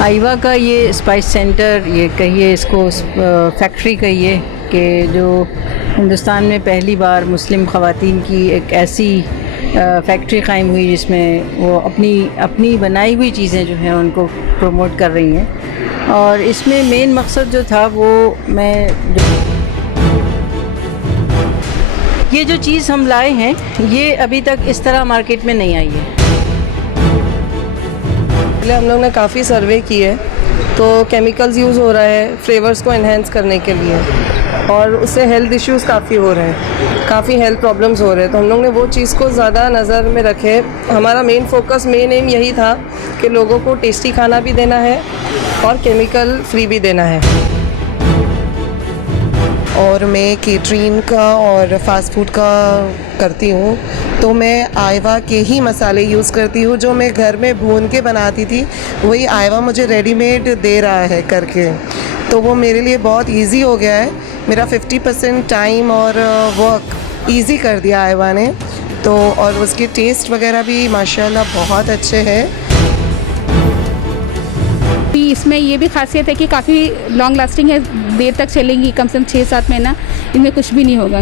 आइवा का ये spice centre, ये कहिए इसको फैक्ट्री कहिए, कि जो हिंदुस्तान में पहली बार मुस्लिम ख़वातीन की एक ऐसी फैक्ट्री क़ाइम हुई जिसमें वो अपनी बनाई हुई चीज़ें जो हैं उनको प्रमोट कर रही हैं। और इसमें मेन मकसद जो था वो ये जो चीज़ हम लाए हैं ये अभी तक इस तरह मार्केट में नहीं आई है। पहले हम लोग ने काफ़ी सर्वे की है, तो केमिकल्स यूज़ हो रहा है फ्लेवर्स को एनहेंस करने के लिए, और उससे हेल्थ इश्यूज़ काफ़ी हो रहे हैं, काफ़ी हेल्थ प्रॉब्लम्स हो रहे हैं। तो हम लोग ने वो चीज़ को ज़्यादा नज़र में रखे। हमारा मेन फोकस, मेन एम यही था कि लोगों को टेस्टी खाना भी देना है और केमिकल फ्री भी देना है। और मैं केटरिंग का और फास्ट फूड का करती हूँ, तो मैं आइवा के ही मसाले यूज़ करती हूँ। जो मैं घर में भून के बनाती थी वही आइवा मुझे रेडीमेड दे रहा है करके, तो वो मेरे लिए बहुत इजी हो गया है। मेरा 50% टाइम और वर्क इजी कर दिया आइवा ने, तो और उसके टेस्ट वगैरह भी माशाल्लाह बहुत अच्छे हैं। इसमें ये भी खासियत है कि काफ़ी लॉन्ग लास्टिंग है, देर तक चलेंगी, कम से कम 6-7 महीना इनमें कुछ भी नहीं होगा।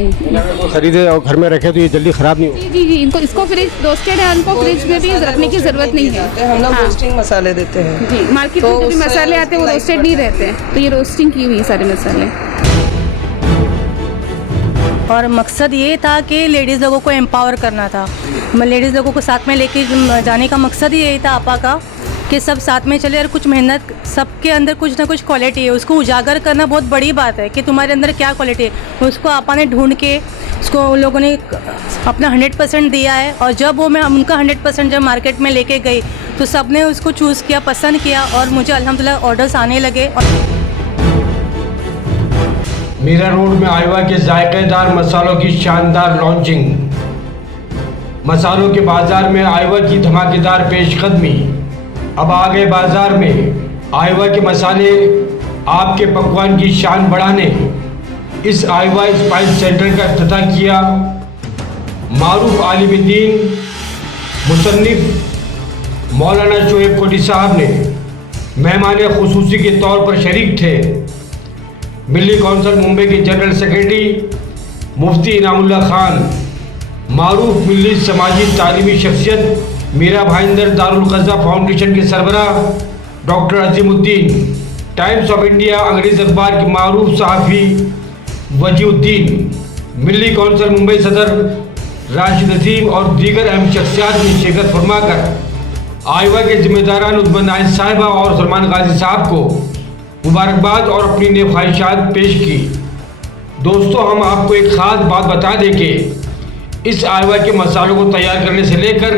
खरीदे और घर में रखे तो ये जल्दी ख़राब नहीं होगा। जी, इनको इसको फ्रिज रोस्टेड है, इनको फ्रिज में भी रखने की ज़रूरत नहीं है। हम लोग रोस्टिंग मसाले देते हैं जी, मार्केट में जो भी मसाले आते हैं वो रोस्टेड नहीं रहते हैं, तो ये रोस्टिंग की हुई सारे मसाले। और मकसद ये था कि लेडीज़ लोगों को एम्पावर करना था। लेडीज़ लोगों को साथ में लेके जाने का मकसद ही यही था आपा का, कि सब साथ में चले और कुछ मेहनत, सबके अंदर कुछ ना कुछ क्वालिटी है, उसको उजागर करना बहुत बड़ी बात है कि तुम्हारे अंदर क्या क्वालिटी है। उसको आपा ने ढूंढ के उसको उन लोगों ने अपना 100% दिया है, और जब वो मैं उनका 100% जब मार्केट में लेके गई तो सब ने उसको चूज़ किया, पसंद किया, और मुझे अल्हम्दुलिल्लाह ऑर्डर्स आने लगे। मीरा रोड में आइवा के जायकेदार मसालों की शानदार लॉन्चिंग। मसालों के बाज़ार में आइवा की धमाकेदार पेशकदमी। अब आ गए बाज़ार में आइवा के मसाले आपके पकवान की शान बढ़ाने। इस आइवा स्पाइस सेंटर का इफ्तिताह किया मारूफ आलिम दीन मुसन्निफ मौलाना शोएब कोटी साहब ने। मेहमान खुसूसी के तौर पर शरीक थे मिली कौंसिल मुंबई के जनरल सेक्रेटरी मुफ्ती इनामुल्लाह खान, मारूफ मिली समाजी तालीमी शख्सियत मीरा भाईंदर दारुल ग़ज़ा फाउंडेशन के सरबराह doctor Azimuddin, Times of India अंग्रेज़ अखबार के मारूफ सहाफ़ी वजीउद्दीन, मिली कौंसिल मुंबई सदर राशिद अजीम और दीगर अहम शख्सियात ने शिरकत फरमाकर आइवा के ज़िम्मेदारान उस्मान नाहिद साहिबा और सलमान गाजी साहब को मुबारकबाद और अपनी नेक ख्वाहिशात पेश की। दोस्तों, हम आपको एक ख़ास बात बता दें कि इस आइवा के मसालों को तैयार करने से लेकर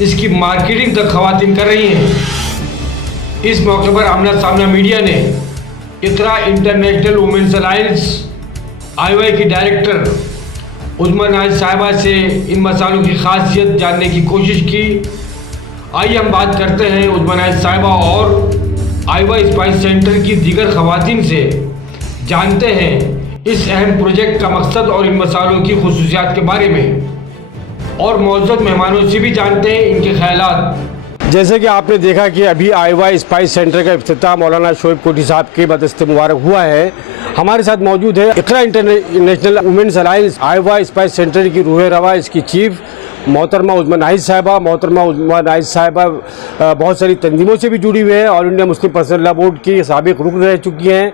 इसकी मार्केटिंग तक ख़वातीन कर रही हैं। इस मौके पर आमना सामना मीडिया ने इकरा इंटरनेशनल वुमेन्स अलायंस आइवा की डायरेक्टर उस्मा नाहिद साहिबा से इन मसालों की खासियत जानने की कोशिश की। आइए हम बात करते हैं उस्मा नाहिद साहिबा और आइवा स्पाइस सेंटर की दीगर ख़वातीन से, जानते हैं इस अहम प्रोजेक्ट का मकसद और इन मसालों की खुसूसियात के बारे में, और मौजूद मेहमानों से भी जानते हैं इनके ख़यालात। जैसे कि आपने देखा कि अभी आइवा स्पाइस सेंटर का इफ्तिताह मौलाना शोएब कोटी साहब के बदस्ते मुबारक हुआ है। हमारे साथ मौजूद है इकरा इंटरनेशनल वुमेन्स अलायंस आइवा स्पाइस सेंटर की रूह रवा, इसकी चीफ मोहतरमा उस्मा नाहिद साहिबा। मोहतरमा उस्मा नाहिद साहिबा बहुत सारी तंजीमों से भी जुड़ी हुई है। All India Muslim personal law board की साबिक रुकन रह चुकी हैं,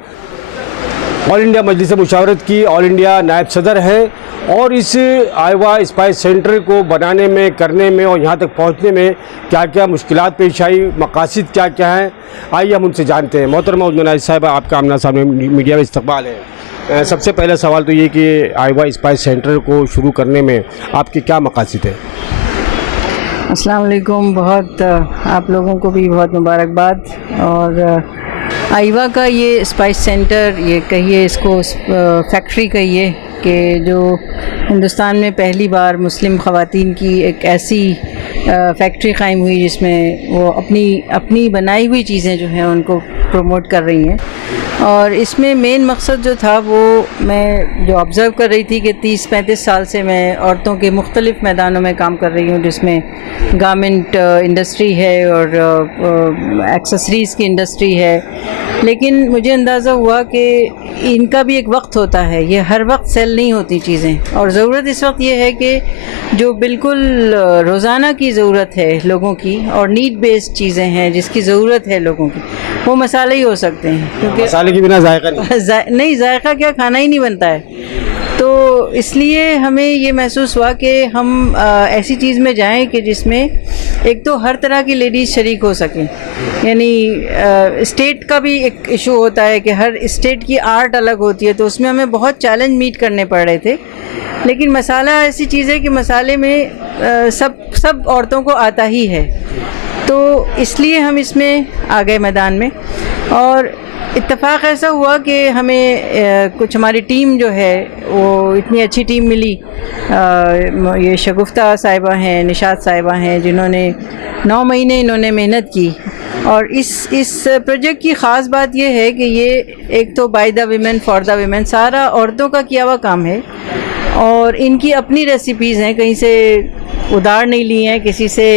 ऑल इंडिया मजलिस मुशावरत की ऑल इंडिया नायब सदर हैं, और इस आइवा स्पाइस सेंटर को बनाने में, करने में और यहाँ तक पहुँचने में क्या क्या मुश्किलात पेश आई, मकासद क्या क्या हैं, आइए हम उनसे जानते हैं। मोहतरमा उस्मा नाहिद साहिबा, आपका आमना सामने मीडिया में इस्तकबाल है। सबसे पहला सवाल तो ये कि आइवा स्पाइस सेंटर को शुरू करने में आपके क्या मकासद है? अस्सलाम वालेकुम, बहुत आप लोगों को भी बहुत मुबारकबाद। और आइवा का ये स्पाइस सेंटर, ये कहिए इसको फैक्ट्री कहिए, कि जो हिंदुस्तान में पहली बार मुस्लिम ख़वातीन की एक ऐसी फैक्ट्री क़ाइम हुई जिसमें वो अपनी बनाई हुई चीज़ें जो हैं उनको प्रमोट कर रही हैं। और इसमें मेन मकसद जो था वो मैं जो ऑब्ज़र्व कर रही थी कि 30-35 साल से मैं औरतों के मुख्तलिफ़ मैदानों में काम कर रही हूँ, जिसमें गारमेंट इंडस्ट्री है और एक्सेसरीज़ की इंडस्ट्री है। लेकिन मुझे अंदाज़ा हुआ कि इनका भी एक वक्त होता है, ये हर वक्त सेल नहीं होती चीज़ें, और ज़रूरत इस वक्त ये है कि जो बिल्कुल रोज़ाना की ज़रूरत है लोगों की और नीड बेस्ड चीज़ें हैं जिसकी ज़रूरत है लोगों की, वो मसाले ही हो सकते हैं, क्योंकि मसाले के बिना जायका नहीं। नहीं, जायका क्या, खाना ही नहीं बनता है। तो इसलिए हमें ये महसूस हुआ कि हम ऐसी चीज़ में जाएं कि जिसमें एक तो हर तरह की लेडीज़ शरीक हो सकें। यानी स्टेट का भी एक इशू होता है कि हर स्टेट की आर्ट अलग होती है, तो उसमें हमें बहुत चैलेंज मीट करने पड़ रहे थे। लेकिन मसाला ऐसी चीज़ है कि मसाले में सब औरतों को आता ही है, तो इसलिए हम इसमें आ गए मैदान में। और इत्तेफाक ऐसा हुआ कि हमें कुछ हमारी टीम जो है वो इतनी अच्छी टीम मिली। ये शगुफ्ता साहिबा हैं, निशात साहिबा हैं, जिन्होंने 9 महीने इन्होंने मेहनत की। और इस प्रोजेक्ट की ख़ास बात ये है कि ये एक तो by the women for the women, सारा औरतों का किया हुआ काम है, और इनकी अपनी रेसिपीज़ हैं, कहीं से उधार नहीं ली हैं, किसी से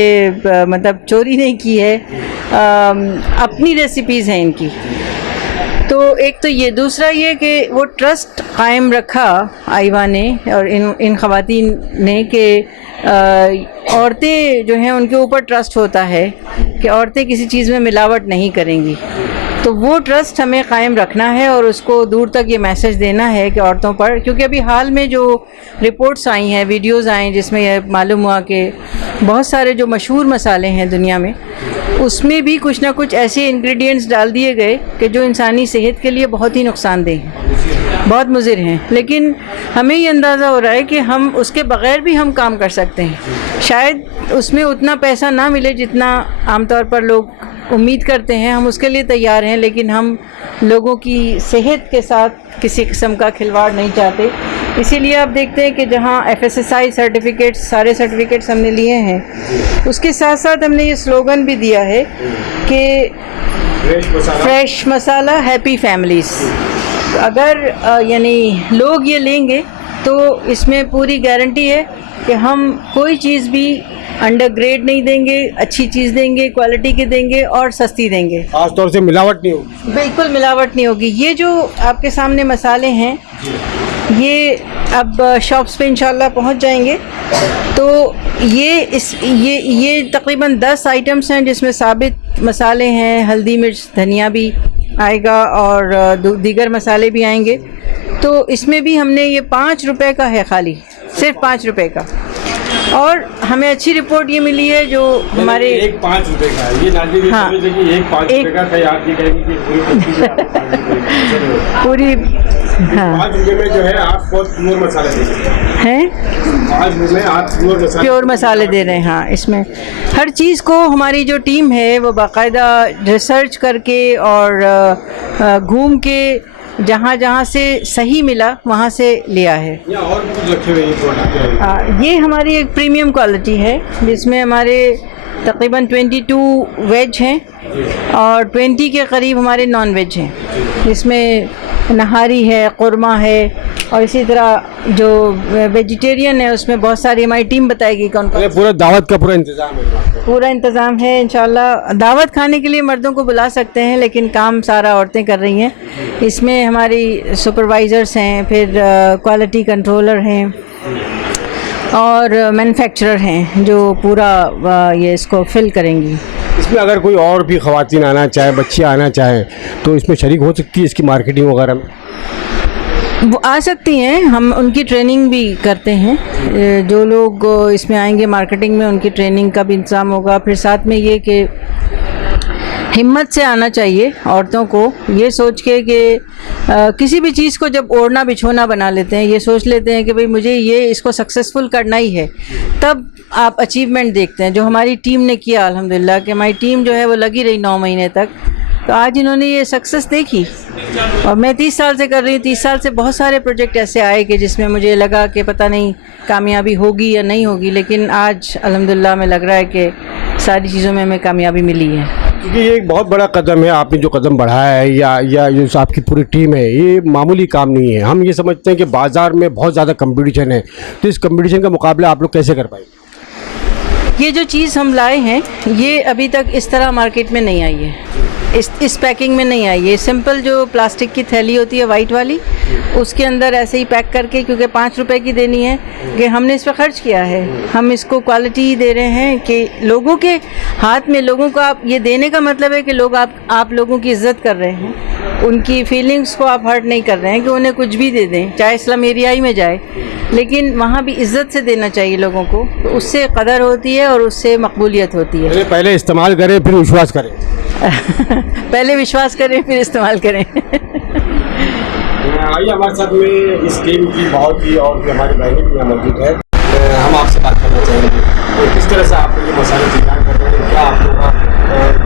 मतलब चोरी नहीं की है, अपनी रेसिपीज़ हैं इनकी। तो एक तो ये, दूसरा ये कि वो ट्रस्ट कायम रखा आइवा ने और इन ख़वातीन ने कि औरतें जो हैं उनके ऊपर ट्रस्ट होता है कि औरतें किसी चीज़ में मिलावट नहीं करेंगी। तो वो ट्रस्ट हमें कायम रखना है और उसको दूर तक ये मैसेज देना है कि औरतों पर, क्योंकि अभी हाल में जो रिपोर्ट्स आई हैं, वीडियोज़ आए हैं, जिसमें यह मालूम हुआ कि बहुत सारे जो मशहूर मसाले हैं दुनिया में, उसमें भी कुछ ना कुछ ऐसे इंग्रेडिएंट्स डाल दिए गए कि जो इंसानी सेहत के लिए बहुत ही नुकसानदेह हैं, बहुत मुज़िर हैं। लेकिन हमें ये अंदाज़ा हो रहा है कि हम उसके बग़ैर भी हम काम कर सकते हैं। शायद उसमें उतना पैसा ना मिले जितना आमतौर पर लोग उम्मीद करते हैं, हम उसके लिए तैयार हैं, लेकिन हम लोगों की सेहत के साथ किसी किस्म का खिलवाड़ नहीं चाहते। इसीलिए आप देखते हैं कि जहाँ FSSAI सर्टिफिकेट्स, सारे सर्टिफिकेट्स हमने लिए हैं, उसके साथ साथ हमने ये स्लोगन भी दिया है कि फ्रेश मसाला हैप्पी फैमिलीज़। अगर यानी लोग ये लेंगे तो इसमें पूरी गारंटी है कि हम कोई चीज़ भी अंडर ग्रेड नहीं देंगे, अच्छी चीज़ देंगे, क्वालिटी की देंगे और सस्ती देंगे। खास तौर से मिलावट नहीं होगी, बिल्कुल मिलावट नहीं होगी। ये जो आपके सामने मसाले हैं, ये अब शॉप्स पे इंशाल्लाह पहुंच जाएंगे। तो ये तकरीबन 10 आइटम्स हैं, जिसमें साबित मसाले हैं, हल्दी मिर्च धनिया भी आएगा और दीगर मसाले भी आएंगे। तो इसमें भी हमने ये 5 रुपए का है, खाली सिर्फ 5 रुपए का। और हमें अच्छी रिपोर्ट ये मिली है जो हमारे एक 5 रुपए का है, ये नाज़रीन ये हाँ, समझ लें कि एक 5 रुपए का, कहीं आप ये कहेंगे कि पूरी, हाँ 5 रुपए में जो है आप बहुत प्योर मसाले दे रहे हैं, 5 रुपए में आप प्योर मसाले दे रहे हैं। हाँ, इसमें हर चीज़ को हमारी जो टीम है वो बाकायदा रिसर्च करके और घूम के जहाँ जहाँ से सही मिला वहाँ से लिया है। और भी कुछ रखे हुए ये प्रोडक्ट? ये हमारी एक प्रीमियम क्वालिटी है, जिसमें हमारे तकरीबन 22 वेज हैं और 20 के करीब हमारे नॉन वेज हैं, जिसमें नहारी है, कुरमा है, और इसी तरह जो वेजिटेरियन है उसमें बहुत सारी हमारी टीम बताएगी कौन कौन। पूरा दावत का पूरा इंतज़ाम है? पूरा इंतज़ाम है इंशाल्लाह। दावत खाने के लिए मर्दों को बुला सकते हैं, लेकिन काम सारा औरतें कर रही हैं। इसमें हमारी सुपरवाइज़र्स हैं, फिर क्वालिटी कंट्रोलर हैं और मैन्युफैक्चरर हैं जो पूरा ये इसको फिल करेंगी। इसमें अगर कोई और भी ख़वातीन आना चाहे, बच्ची आना चाहे, तो इसमें शरीक हो सकती है इसकी मार्केटिंग वगैरह में? वो आ सकती हैं, हम उनकी ट्रेनिंग भी करते हैं। जो लोग इसमें आएंगे मार्केटिंग में, उनकी ट्रेनिंग का भी इंतज़ाम होगा। फिर साथ में ये कि हिम्मत से आना चाहिए औरतों को, ये सोच के कि किसी भी चीज़ को जब ओढ़ना बिछोना बना लेते हैं, ये सोच लेते हैं कि भाई मुझे ये इसको सक्सेसफुल करना ही है, तब आप अचीवमेंट देखते हैं। जो हमारी टीम ने किया अल्हम्दुलिल्लाह कि हमारी टीम जो है वो लगी रही 9 महीने तक, तो आज इन्होंने ये सक्सेस देखी। और मैं 30 साल से कर रही हूँ, 30 साल से बहुत सारे प्रोजेक्ट ऐसे आए कि जिसमें मुझे लगा कि पता नहीं कामयाबी होगी या नहीं होगी, लेकिन आज अल्हम्दुलिल्लाह में लग रहा है कि सारी चीज़ों में हमें कामयाबी मिली है। क्योंकि ये एक बहुत बड़ा कदम है, आपने जो कदम बढ़ाया है या जो आपकी पूरी टीम है, ये मामूली काम नहीं है। हम ये समझते हैं कि बाज़ार में बहुत ज़्यादा कंपटीशन है, तो इस कंपटीशन का मुकाबला आप लोग कैसे कर पाएंगे? ये जो चीज़ हम लाए हैं ये अभी तक इस तरह मार्केट में नहीं आई है, इस पैकिंग में नहीं आई है। सिंपल जो प्लास्टिक की थैली होती है वाइट वाली, उसके अंदर ऐसे ही पैक करके, क्योंकि 5 रुपए की देनी है कि हमने इस पर खर्च किया है, हम इसको क्वालिटी दे रहे हैं कि लोगों के हाथ में, लोगों को आप ये देने का मतलब है कि लोग आप लोगों की इज़्ज़त कर रहे हैं, उनकी फीलिंग्स को आप हर्ट नहीं कर रहे हैं कि उन्हें कुछ भी दे दें, चाहे स्लम एरिया ही में जाए, लेकिन वहाँ भी इज़्ज़त से देना चाहिए लोगों को, तो उससे कदर होती है और उससे मकबूलियत होती है। पहले इस्तेमाल करें फिर विश्वास करें। पहले विश्वास करें फिर इस्तेमाल करें। आइए हमारे साथ में इस टीम की बहुत ही और भी हमारी बहनें भी यहाँ मौजूद है, हम आपसे बात करना चाहेंगे तो किस तरह से आप लोग ये मसाले तैयार कर रहे हैं, क्या आप लोग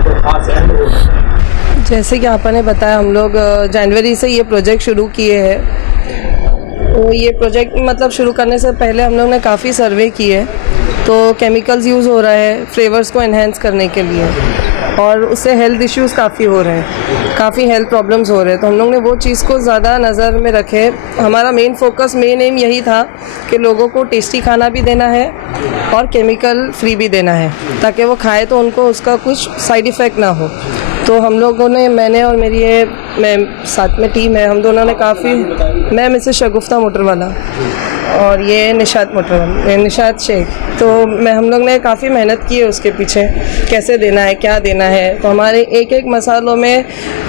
का खास अहम रोल है? जैसे कि आपने बताया, हम लोग जनवरी से ये प्रोजेक्ट शुरू किए हैं। तो ये प्रोजेक्ट मतलब शुरू करने से पहले हम लोग ने काफ़ी सर्वे किए, तो केमिकल्स यूज़ हो रहा है फ्लेवर्स को एनहेंस करने के लिए, और उससे हेल्थ इश्यूज़ काफ़ी हो रहे हैं, काफ़ी हेल्थ प्रॉब्लम्स हो रहे हैं। तो हम लोग ने वो चीज़ को ज़्यादा नज़र में रखे। हमारा मेन फोकस, मेन एम यही था कि लोगों को टेस्टी खाना भी देना है और केमिकल फ्री भी देना है, ताकि वो खाए तो उनको उसका कुछ साइड इफ़ेक्ट ना हो। तो हम लोगों ने, मैंने और मेरी मैं साथ में टीम है, हम दोनों ने काफ़ी, मैं मिसेस शगुफ्ता मोटरवाला और ये निशात शेख, तो हम लोग ने काफ़ी मेहनत की है उसके पीछे, कैसे देना है, क्या देना है। तो हमारे एक एक मसालों में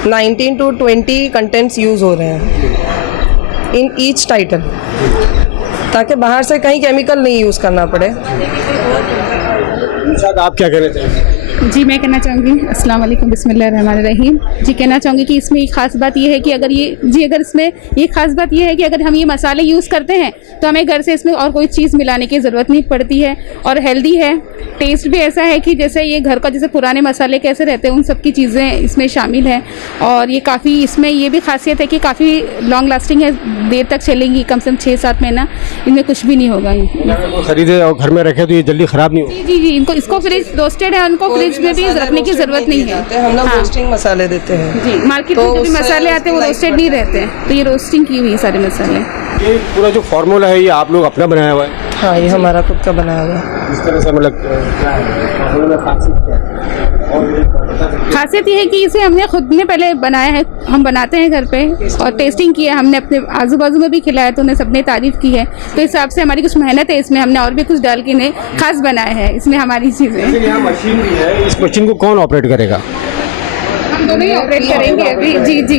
19 to 20 कंटेंट्स यूज़ हो रहे हैं इन ईच टाइटल, ताकि बाहर से कहीं केमिकल नहीं यूज़ करना पड़े। निशात, आप क्या कहना चाहेंगे? जी, मैं कहना चाहूँगी अस्सलाम वालेकुम, बिस्मिल्लाहिर्रहमानिर्रहीम। जी, कहना चाहूँगी कि इसमें एक ख़ास बात ये है कि अगर इसमें ये ख़ास बात ये है कि अगर हम ये मसाले यूज़ करते हैं तो हमें घर से इसमें और कोई चीज़ मिलाने की ज़रूरत नहीं पड़ती है, और हेल्दी है। टेस्ट भी ऐसा है कि जैसे ये घर का, जैसे पुराने मसाले कैसे रहते हैं, उन सब की चीज़ें इसमें शामिल हैं, और ये काफ़ी, इसमें ये भी खासियत है कि काफ़ी लॉन्ग लास्टिंग है, देर तक चलेंगी, कम से कम 6-7 महीना इनमें कुछ भी नहीं होगा। खरीदे और घर में रखे तो ये जल्दी ख़राब नहीं होगा? जी, इसको फ्रिज रोस्टेड है, उनको फ्रिज में भी रखने की ज़रूरत नहीं है। हम लोग रोस्टिंग मसाले देते हैं जी, मार्केट में जो भी मसाले आते हैं वो रोस्टेड नहीं रहते हैं, तो ये रोस्टिंग की हुई सारे मसाले। ये पूरा जो फार्मूला है ये आप लोग अपना बनाया हुआ है? हाँ, ये हमारा खुद का बनाया हुआ है। इस तरह से मतलब खासियत ये है कि इसे हमने खुद ने पहले बनाया है, हम बनाते हैं घर पे, और टेस्टिंग की है हमने, अपने आजू बाजू में भी खिलाया तो उन्हें सबने तारीफ़ की है, तो इस हिसाब से हमारी कुछ मेहनत है इसमें, हमने और भी कुछ डाल के इन्हें खास बनाया है, इसमें हमारी चीज़ें। यहाँ मशीन भी है, इस मशीन को कौन ऑपरेट करेगा? हम दोनों ही ऑपरेट करेंगे अभी। जी,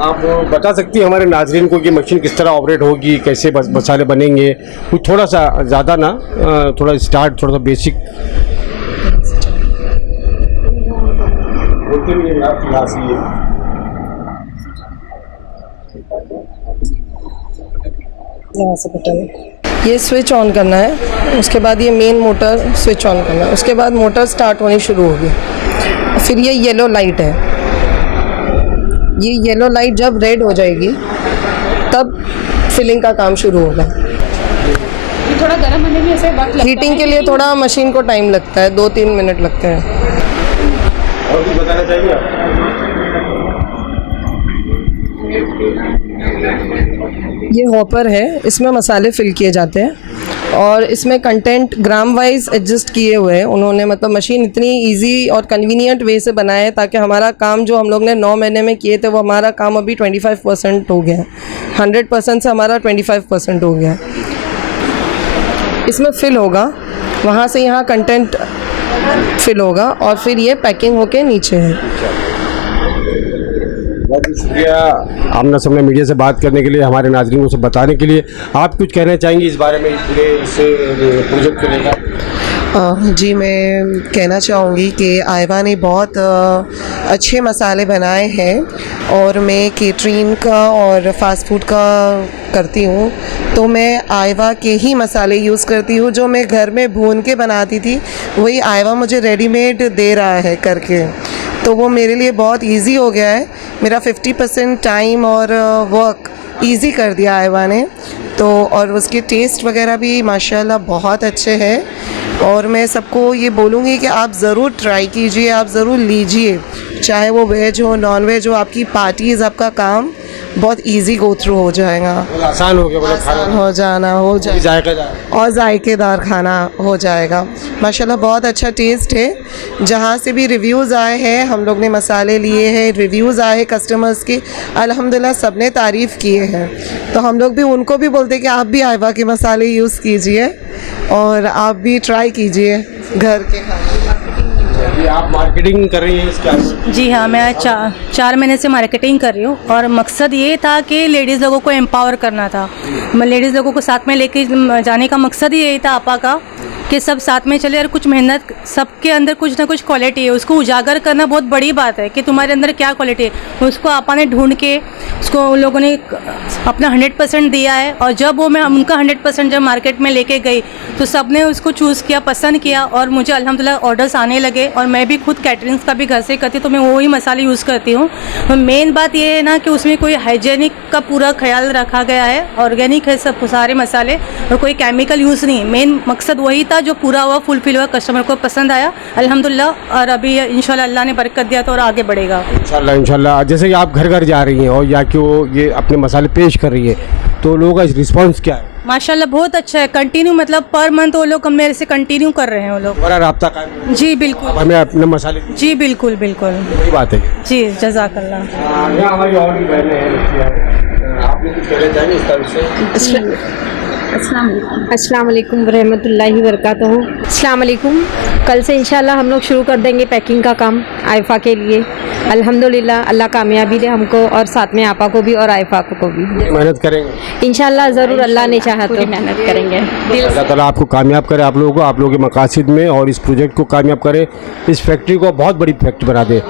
आप बता सकती हैं हमारे नाजरीन को कि मशीन किस तरह ऑपरेट होगी, कैसे मसाले बनेंगे? कुछ थोड़ा सा ज़्यादा ना, थोड़ा स्टार्ट, थोड़ा सा बेसिक बोलते भी हैं आप यहाँ से। यहाँ से बटन, ये स्विच ऑन करना है, उसके बाद ये मेन मोटर स्विच ऑन करना है, उसके बाद मोटर स्टार्ट होनी शुरू होगी। फिर ये येलो लाइट है, ये येलो लाइट जब रेड हो जाएगी तब फिलिंग का काम शुरू होगा। थोड़ा गर्म होने में ऐसे वक्त लगता है, हीटिंग के लिए थोड़ा मशीन को टाइम लगता है, 2-3 मिनट लगते हैं। और कुछ बताना चाहिए आप? ये हॉपर है, इसमें मसाले फिल किए जाते हैं, और इसमें कंटेंट ग्राम वाइज एडजस्ट किए हुए हैं उन्होंने, मतलब मशीन इतनी इजी और कन्वीनियंट वे से बनाया है ताकि हमारा काम जो हम लोग ने 9 महीने में किए थे वो हमारा काम अभी 25% हो गया है, 100% से हमारा 25% हो गया है। इसमें फिल होगा, वहाँ से यहाँ कंटेंट फिल होगा, और फिर ये पैकिंग होके नीचे है। बहुत शुक्रिया आमना सामने मीडिया से बात करने के लिए, हमारे नाज़रीन को सब बताने के लिए। आप कुछ कहना चाहेंगे इस बारे में, पूरे इस प्रोजेक्ट को लेकर? जी, मैं कहना चाहूँगी कि आयवा ने बहुत अच्छे मसाले बनाए हैं, और मैं केटरिंग का और फास्ट फूड का करती हूँ, तो मैं आयवा के ही मसाले यूज़ करती हूँ। जो मैं घर में भून के बनाती थी वही आयवा मुझे रेडीमेड दे रहा है करके, तो वो मेरे लिए बहुत इजी हो गया है। मेरा 50% टाइम और वर्क इजी कर दिया आयवा ने, तो और उसके टेस्ट वगैरह भी माशाल्लाह बहुत अच्छे हैं। और मैं सबको ये बोलूँगी कि आप ज़रूर ट्राई कीजिए, आप ज़रूर लीजिए, चाहे वो वेज हो नॉन वेज हो, आपकी पार्टीज़, आपका काम बहुत इजी गो थ्रू हो जाएगा, आसान हो गया, मतलब आसान हो जाना हो जाए जायकेदार और जायकेदार खाना हो जाएगा। माशाल्लाह बहुत अच्छा टेस्ट है। जहाँ से भी रिव्यूज़ आए हैं, हम लोग ने मसाले लिए हैं, रिव्यूज़ आए हैं कस्टमर्स के, अल्हम्दुलिल्लाह सब ने तारीफ़ किए हैं। तो हम लोग भी उनको भी बोलते हैं कि आप भी आइवा के मसाले यूज़ कीजिए और आप भी ट्राई कीजिए घर के खाने। आप मार्केटिंग कर रही हैं इसका? जी हाँ, मैं 4 महीने से मार्केटिंग कर रही हूँ और मकसद ये था कि लेडीज़ लोगों को एम्पावर करना था। लेडीज़ लोगों को साथ में लेके जाने का मकसद ही यही था आपा का कि सब साथ में चले और कुछ मेहनत, सबके अंदर कुछ ना कुछ क्वालिटी है, उसको उजागर करना बहुत बड़ी बात है कि तुम्हारे अंदर क्या क्वालिटी है। उसको आपा ने ढूंढ के उसको उन लोगों ने अपना 100% दिया है और जब वो मैं उनका 100% जब मार्केट में लेके गई तो सब ने उसको चूज़ किया, पसंद किया और मुझे अल्हम्दुलिल्लाह ऑर्डर्स आने लगे। और मैं भी खुद कैटरिंग्स का भी घर से करती हूँ तो मैं वही मसाले यूज़ करती हूँ। तो मेन बात ये है ना कि उसमें कोई हाइजेनिक का पूरा ख्याल रखा गया है, ऑर्गेनिक है सब सारे मसाले और कोई केमिकल यूज़ नहीं। मेन मकसद वही था जो पूरा हुआ, फुलफिल हुआ, कस्टमर को पसंद आया अल्हम्दुलिल्लाह। और अभी इंशाल्लाह अल्लाह ने बरकत दिया तो और आगे बढ़ेगा इंशाल्लाह। इंशाल्लाह जैसे कि आप घर घर जा रही हैं और या कि वो ये अपने मसाले पेश कर रही है, तो लोगों का रिस्पांस क्या है? माशाल्लाह बहुत अच्छा है। कंटिन्यू मतलब पर मंथ वो लोग मेरे से कंटिन्यू कर रहे हैं वो लोग। हमारा राब्ता कायम है। जी बिल्कुल, अब हमें अपने मसाले जी बिल्कुल बिल्कुल, वही बात है। जी जज़ाकल्लाह। यहाँ हमारी और भी बहनें हैं, आपने कुछ कहना चाहेंगे इस तरह से? अस्सलाम वालेकुम रहमतुल्लाहि वबरकातुहू। अस्सलाम वालेकुम। कल से इंशाल्लाह हम लोग शुरू कर देंगे पैकिंग का काम आइफा के लिए। अल्हम्दुलिल्लाह अल्लाह कामयाबी दे हमको और साथ में आपा को भी और आइफा को भी। मेहनत करेंगे इंशाल्लाह ज़रूर, अल्लाह ने चाहा तो मेहनत करेंगे। अल्लाह ताला आपको कामयाब करे, आप लोगों को, आप लोगों के मकासद में, और इस प्रोजेक्ट को कामयाब करे, इस फैक्ट्री को बहुत बड़ी फैक्ट्री बना दे।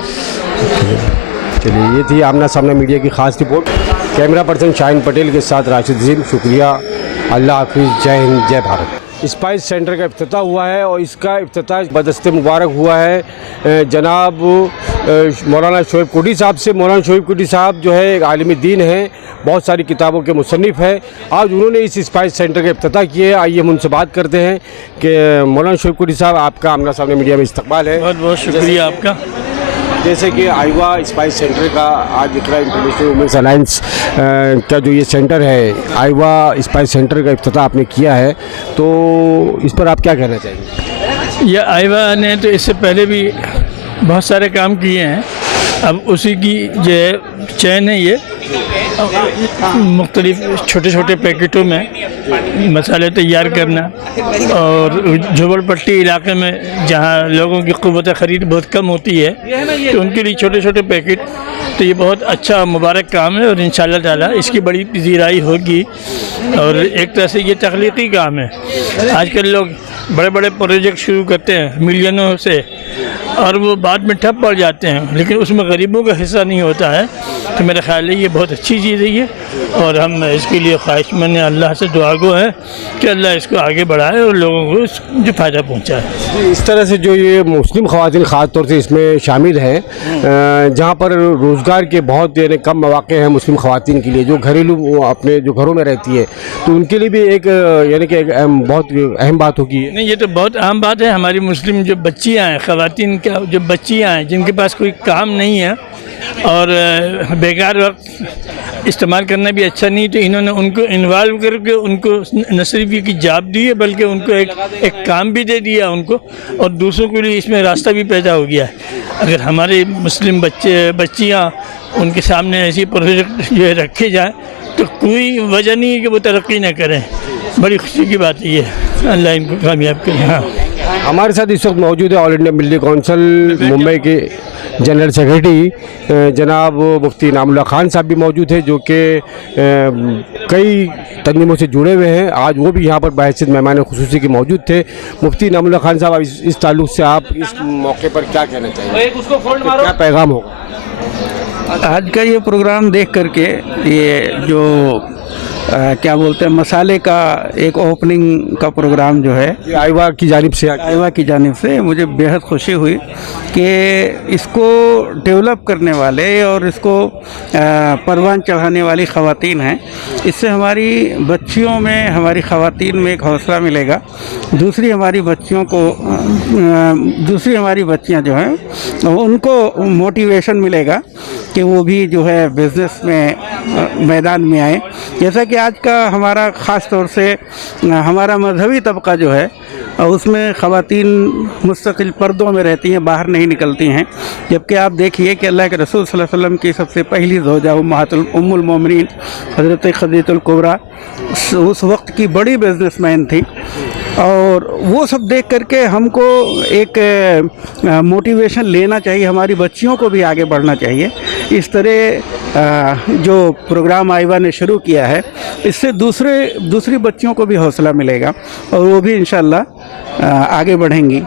चलिए, ये थी आमना सामना मीडिया की खास report. Camera person Shaheen Patel के साथ राशिद अजीम, शुक्रिया, अल्लाह हाफिज़, जय हिंद, जय भारत। स्पाइस सेंटर का इफ्तिताह हुआ है और इसका इफ्तिताह बदस्ते मुबारक हुआ है जनाब मौलाना शोएब कोठी साहब से। मौलाना शोएब कोठी साहब जो है एक आलिम दीन है, बहुत सारी किताबों के मुसन्निफ़ है। आज उन्होंने इस स्पाइस सेंटर का इफ्तिताह किया है। आइए हम उनसे बात करते हैं कि मौलाना शोएब कोठी साहब, आपका आमना सामने मीडिया में इस्तकबाल है। बहुत बहुत शुक्रिया आपका। जैसे कि आइवा स्पाइस सेंटर का आज इकरा इंटरनेशनल वुमेंस अलायंस का जो ये सेंटर है, आइवा स्पाइस सेंटर का इफ्तिताह आपने किया है, तो इस पर आप क्या कहना चाहेंगे? यह आइवा ने तो इससे पहले भी बहुत सारे काम किए हैं। अब उसी की जो चैन है, ये मुख्तलिफ छोटे छोटे पैकेटों में मसाले तैयार करना, और झोपड़पट्टी इलाके में जहाँ लोगों की क़ुव्वत ख़रीद बहुत कम होती है तो उनके लिए छोटे छोटे पैकेट, तो ये बहुत अच्छा मुबारक काम है और इंशाअल्लाह ताला इसकी बड़ी पजीराई होगी। और एक तरह से ये तख्लीक़ी काम है। आजकल लोग बड़े बड़े प्रोजेक्ट शुरू करते हैं मिलियनों से और वो बाद में ठप पड़ जाते हैं, लेकिन उसमें गरीबों का हिस्सा नहीं होता है। तो मेरा ख्याल है ये बहुत अच्छी चीज़ है ये, और हम इसके लिए ख्वाहिशमंद अल्लाह से दुआ गो है कि अल्लाह इसको आगे बढ़ाए और लोगों को जो फ़ायदा पहुँचाए। इस तरह से जो ये मुस्लिम ख़वातीन ख़ास तौर से इसमें शामिल हैं, जहाँ पर रोज़गार के बहुत यानी कम मौक़े हैं मुस्लिम ख़वातीन के लिए, जो घरेलू अपने जो घरों में रहती है, तो उनके लिए भी एक यानी कि बहुत अहम बात होगी। नहीं, ये तो बहुत अहम बात है। हमारी मुस्लिम जो बच्चियाँ हैं, ख़वातीन क्या जो बच्चियाँ हैं जिनके पास कोई काम नहीं है और बेकार वक्त इस्तेमाल करना भी अच्छा नहीं, तो इन्होंने उनको इन्वॉल्व करके उनको न सिर्फ की जॉब दी है बल्कि उनको एक काम भी दे दिया उनको, और दूसरों के लिए इसमें रास्ता भी पैदा हो गया है। अगर हमारे मुस्लिम बच्चियाँ उनके सामने ऐसी प्रोजेक्ट जो है रखे जाए तो कोई वजह नहीं है कि वो तरक्की न करें। बड़ी खुशी की बात ये है, अल्लाह इनको कामयाब करे। हाँ, हमारे साथ इस वक्त मौजूद है ऑल इंडिया मिल्ली कौंसिल मुंबई के जनरल सेक्रेटरी जनाब मुफ्ती इनामुल्लाह खान साहब भी मौजूद है, जो कि कई तंजीमों से जुड़े हुए हैं। आज वो भी यहाँ पर बहैसियत मेहमान खुसूसी के मौजूद थे। मुफ्ती इनामुल्लाह खान साहब, इस ताल्लुक़ से आप इस मौके पर क्या कहना चाहिए, क्या पैगाम होगा? आज का ये प्रोग्राम देख करके, ये जो क्या बोलते हैं मसाले का एक ओपनिंग का प्रोग्राम जो है ये आईवा की जानिब से आईवा की जानिब से मुझे बेहद खुशी हुई कि इसको डेवलप करने वाले और इसको परवान चढ़ाने वाली ख़वातीन हैं। इससे हमारी बच्चियों में, हमारी ख़वातीन में एक हौसला मिलेगा। दूसरी हमारी बच्चियों को दूसरी हमारी बच्चियां जो हैं उनको मोटिवेशन मिलेगा कि वो भी जो है बिज़नेस में मैदान में आए। जैसा कि आज का हमारा ख़ास तौर से हमारा मजहबी तबका जो है उसमें ख़वातीन मुस्तकिल पर्दों में रहती हैं, बाहर नहीं निकलती हैं। जबकि आप देखिए कि अल्लाह के रसूल सल्लल्लाहु अलैहि वसल्लम की सबसे पहली ज़ौजा उम्मुल मोमिनीन हज़रत खदीजतुल कुबरा उस वक्त की बड़ी बिजनेसमैन थी, और वो सब देख करके हमको एक मोटिवेशन लेना चाहिए। हमारी बच्चियों को भी आगे बढ़ना चाहिए। इस तरह जो प्रोग्राम आईवा ने शुरू किया है, इससे दूसरी बच्चियों को भी हौसला मिलेगा और वो भी इंशाअल्लाह आगे बढ़ेंगी।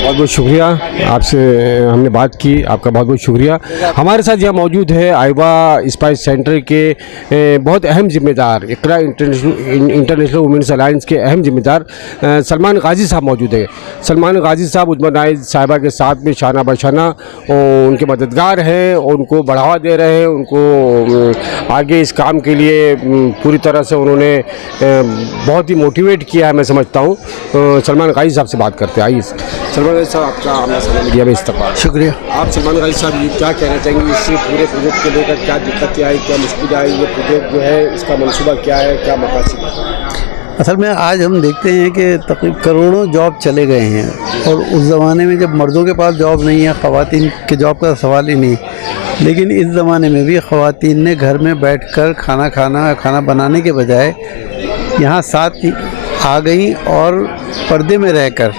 बहुत बहुत शुक्रिया, आपसे हमने बात की, आपका बहुत बहुत शुक्रिया। हमारे साथ यहाँ मौजूद है आईवा स्पाइस सेंटर के बहुत अहम जिम्मेदार, इकरा इंटरनेशनल वुमेंस अलायंस के अहम जिम्मेदार सलमान गाजी साहब मौजूद है। सलमान गाजी साहब उजमा नाइज साहिबा के साथ में शाना बशाना उनके मददगार हैं, उनको बढ़ावा दे रहे हैं, उनको आगे इस काम के लिए पूरी तरह से उन्होंने बहुत ही मोटिवेट किया है, मैं समझता हूँ। सलमान गाजी साहब से बात करते हैं। आइए सलमान गाजी साहब, आपका आमना सामना मीडिया में इस्तकबाल। शुक्रिया। आप सलमान गाजी साहब ये क्या कहना चाहेंगे इससे पूरे प्रोजेक्ट के लेकर? क्या दिक्कतें आई, क्या मुश्किल आई, ये प्रोजेक्ट जो है इसका मंसूबा क्या है, क्या मकासद है? असल में आज हम देखते हैं कि तकरीबन करोड़ों जॉब चले गए हैं, और उस ज़माने में जब मर्दों के पास जॉब नहीं है, ख़वातीन के जॉब का सवाल ही नहीं। लेकिन इस ज़माने में भी ख़वातीन ने घर में बैठकर खाना बनाने के बजाय यहाँ साथ आ गई और पर्दे में रहकर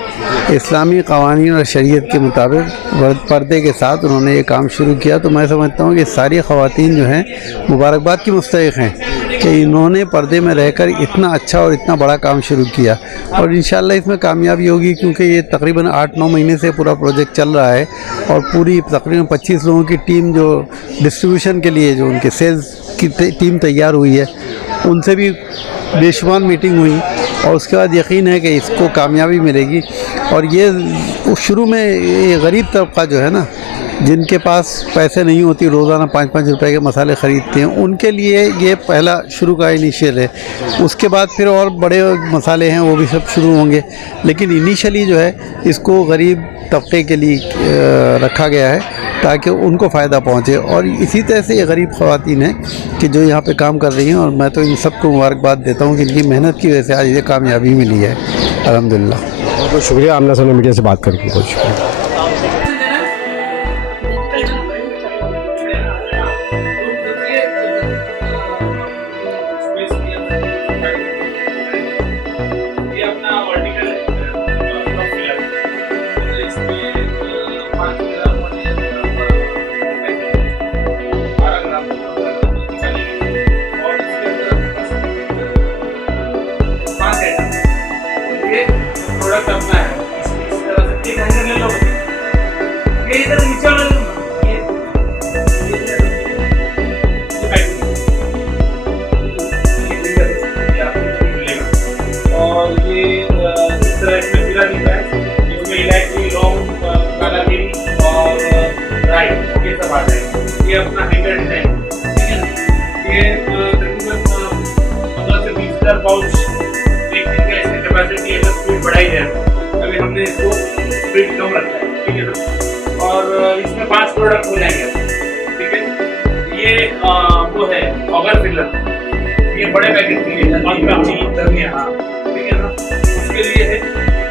इस्लामी क़वानीन और शरीयत के मुताबिक पर्दे के साथ उन्होंने ये काम शुरू किया। तो मैं समझता हूँ कि सारी ख़वातीन जो हैं मुबारकबाद की मुस्तहिक़ हैं कि इन्होंने पर्दे में रहकर इतना अच्छा और इतना बड़ा काम शुरू किया, और इंशाअल्लाह इसमें कामयाबी होगी, क्योंकि ये तकरीबन 8-9 महीने से पूरा प्रोजेक्ट चल रहा है, और पूरी तकरीबन 25 लोगों की टीम जो डिस्ट्रीब्यूशन के लिए जो उनके सेल्स की टीम तैयार हुई है, उनसे भी बेशुमार मीटिंग हुई, और उसके बाद यकीन है कि इसको कामयाबी मिलेगी। और ये शुरू में ये गरीब तबका जो है ना, जिनके पास पैसे नहीं होती, रोज़ाना 5-5 रुपए के मसाले ख़रीदते हैं, उनके लिए ये पहला शुरू का इनिशियल है। उसके बाद फिर और बड़े मसाले हैं वो भी सब शुरू होंगे, लेकिन इनिशियली जो है इसको गरीब तबके के लिए रखा गया है ताकि उनको फ़ायदा पहुँचे। और इसी तरह से ये गरीब ख़वातीन हैं कि जो यहाँ पे काम कर रही हैं, और मैं तो इन सबको मुबारकबाद देता हूँ कि इनकी मेहनत की वजह से आज ये कामयाबी मिली है, अल्हम्दुलिल्लाह। बहुत बहुत शुक्रिया, आमना सामना मीडिया से बात करके बहुत शुक्रिया। प्रोडक्ट अपना है, इस तरह से 1 हैंगर ले लो, ये इधर नीचे वाला और ये इस तरह इसमें जीरा दिखा है, इसमें इलायची, लौंग, काला मिरी और राई, ये सब आ जाएगा। ये अपना हैंगर डिजाइन, ठीक है ना। ये तकरीबन 15 से 20,000 पाउच एक दिन का इसकी कैपेसिटी है, स्पीड बढ़ाई जाए। अभी हमने इसको स्पीड कम रखा है, ठीक है ना। और इसमें 5 प्रोडक्ट हो जाएंगे, ठीक है। ये वो है ऑगर फिलर, ये बड़े पैकेट के लिए हाँ, ठीक है ना, उसके लिए है।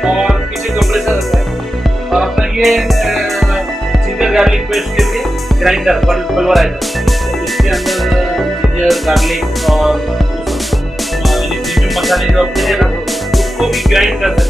और पीछे कंप्रेसर रहता है, और अपना ये जिंजर गार्लिक पेस्ट के लिए ग्राइंडर पल्वराइजर, इसके अंदर जिंजर गार्लिक और प्रीमियम मसाले जो अपने हैं ना, उसको भी ग्राइंड कर सकते हैं।